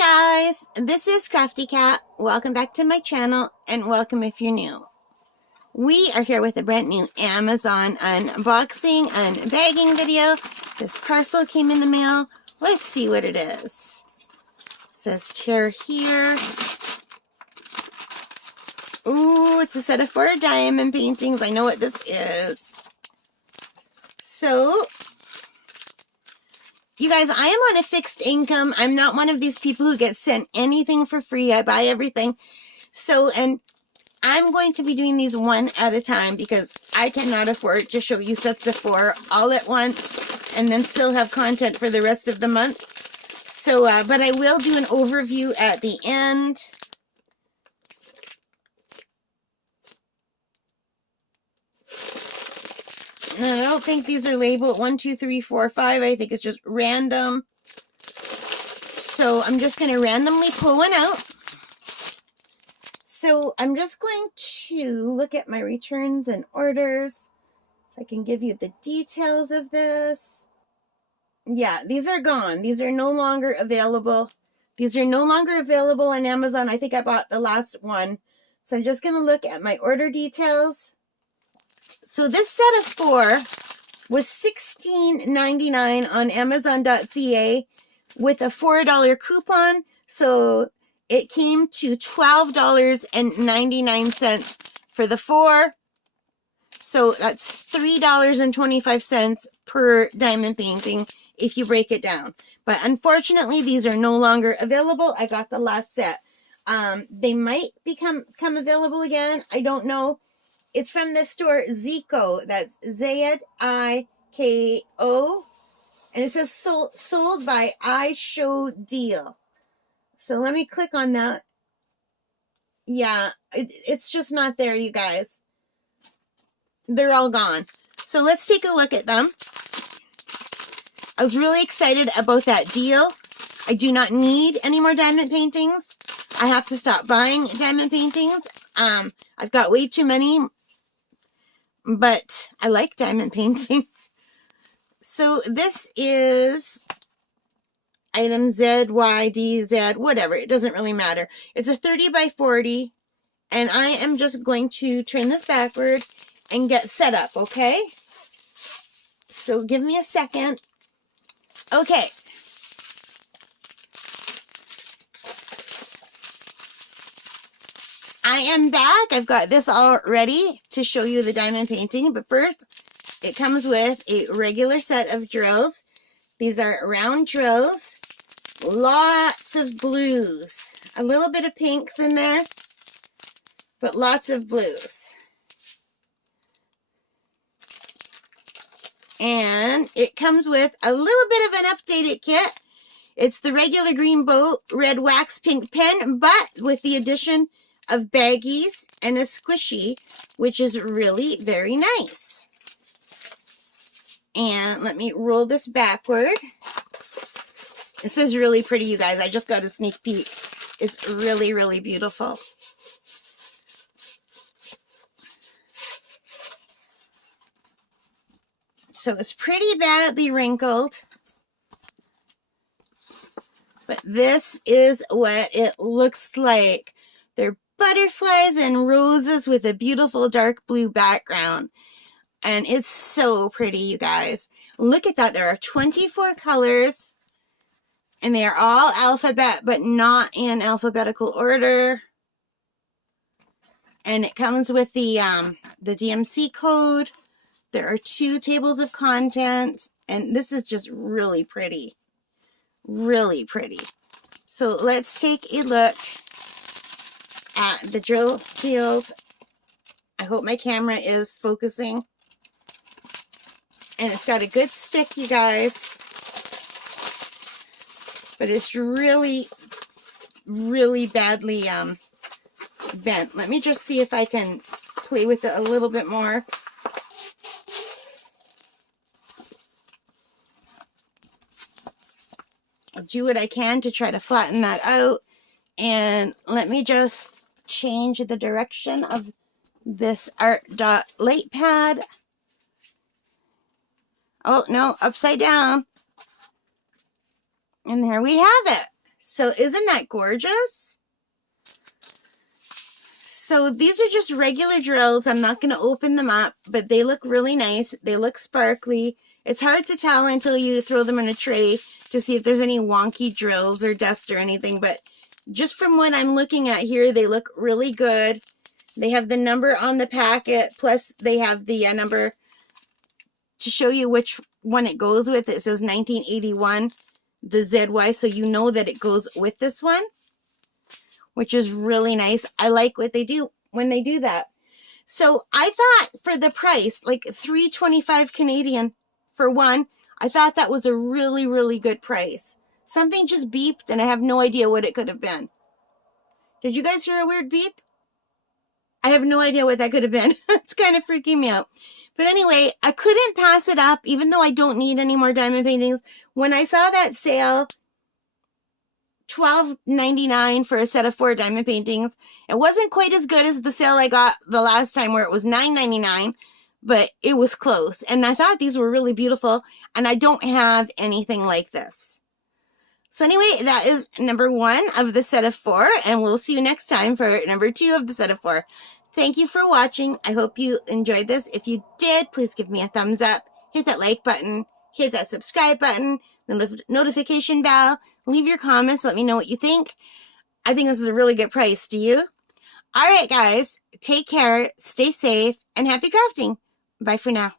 Hi guys, this is Crafty Cat. Welcome back to my channel and welcome if you're new. We are here with a brand new Amazon unboxing and bagging video. This parcel came in the mail. Let's see what it is. It says tear here. Ooh, it's a set of 4 diamond paintings. I know what this is. So, you guys, I am on a fixed income. I'm not one of these people who gets sent anything for free. I buy everything. So, and I'm going to be doing these one at a time because I cannot afford to show you sets of 4 all at once and then still have content for the rest of the month. So, but I will do an overview at the end. And I don't think these are labeled 1, 2, 3, 4, 5. I think it's just random. So I'm just going to randomly pull one out. So I'm just going to look at my returns and orders so I can give you the details of this. Yeah, these are gone. These are no longer available. These are no longer available on Amazon. I think I bought the last one. So I'm just going to look at my order details. So this set of 4 was $16.99 on Amazon.ca with a $4 coupon. So it came to $12.99 for the 4. So that's $3.25 per diamond painting if you break it down. But unfortunately, these are no longer available. I got the last set. They might become available again. I don't know. It's from the store Zico. That's Z-I-K-O. And it says sold by iShowDeal. So let me click on that. Yeah, it's just not there, you guys. They're all gone. So let's take a look at them. I was really excited about that deal. I do not need any more diamond paintings. I have to stop buying diamond paintings. I've got way too many. But I like diamond painting. So this is item Z, Y, D, Z, whatever. It doesn't really matter. It's a 30 by 40. And I am just going to turn this backward and get set up, okay? So give me a second. Okay. I am back. I've got this all ready to show you the diamond painting. But first, it comes with a regular set of drills. These are round drills. Lots of blues. A little bit of pinks in there, but lots of blues. And it comes with a little bit of an updated kit. It's the regular green boat, red wax pink pen, but with the addition of baggies and a squishy, which is really very nice. And let me roll this backward. This is really pretty, you guys. I just got a sneak peek. It's really, really beautiful. So it's pretty badly wrinkled. But this is what it looks like. They're butterflies and roses with a beautiful dark blue background. And it's so pretty, you guys. Look at that. There are 24 colors. And they are all alphabet, but not in alphabetical order. And it comes with the DMC code. There are 2 tables of contents. And this is just really pretty. Really pretty. So let's take a look at the drill field. I hope my camera is focusing. And it's got a good stick, you guys. But it's really, really badly bent. Let me just see if I can play with it a little bit more. I'll do what I can to try to flatten that out. And let me just change the direction of this Art Dot light pad. Oh, no, upside down. And there we have it. So isn't that gorgeous? So these are just regular drills. I'm not going to open them up, but they look really nice. They look sparkly. It's hard to tell until you throw them in a tray to see if there's any wonky drills or dust or anything, but just from what I'm looking at here, they look really good. They have the number on the packet, plus they have the number to show you which one it goes with. It says 1981, the ZY, so you know that it goes with this one, which is really nice. I like what they do when they do that. So I thought for the price, like $3.25 Canadian for one, I thought that was a really, really good price. Something just beeped and I have no idea what it could have been. Did you guys hear a weird beep? I have no idea what that could have been. It's kind of freaking me out. But anyway, I couldn't pass it up, even though I don't need any more diamond paintings. When I saw that sale, $12.99 for a set of 4 diamond paintings. It wasn't quite as good as the sale I got the last time where it was $9.99, but it was close. And I thought these were really beautiful, and I don't have anything like this. So anyway, that is number 1 of the set of 4, and we'll see you next time for number 2 of the set of 4. Thank you for watching. I hope you enjoyed this. If you did, please give me a thumbs up, hit that like button, hit that subscribe button, the notification bell, leave your comments, let me know what you think. I think this is a really good price. Do you? All right, guys, take care, stay safe, and happy crafting. Bye for now.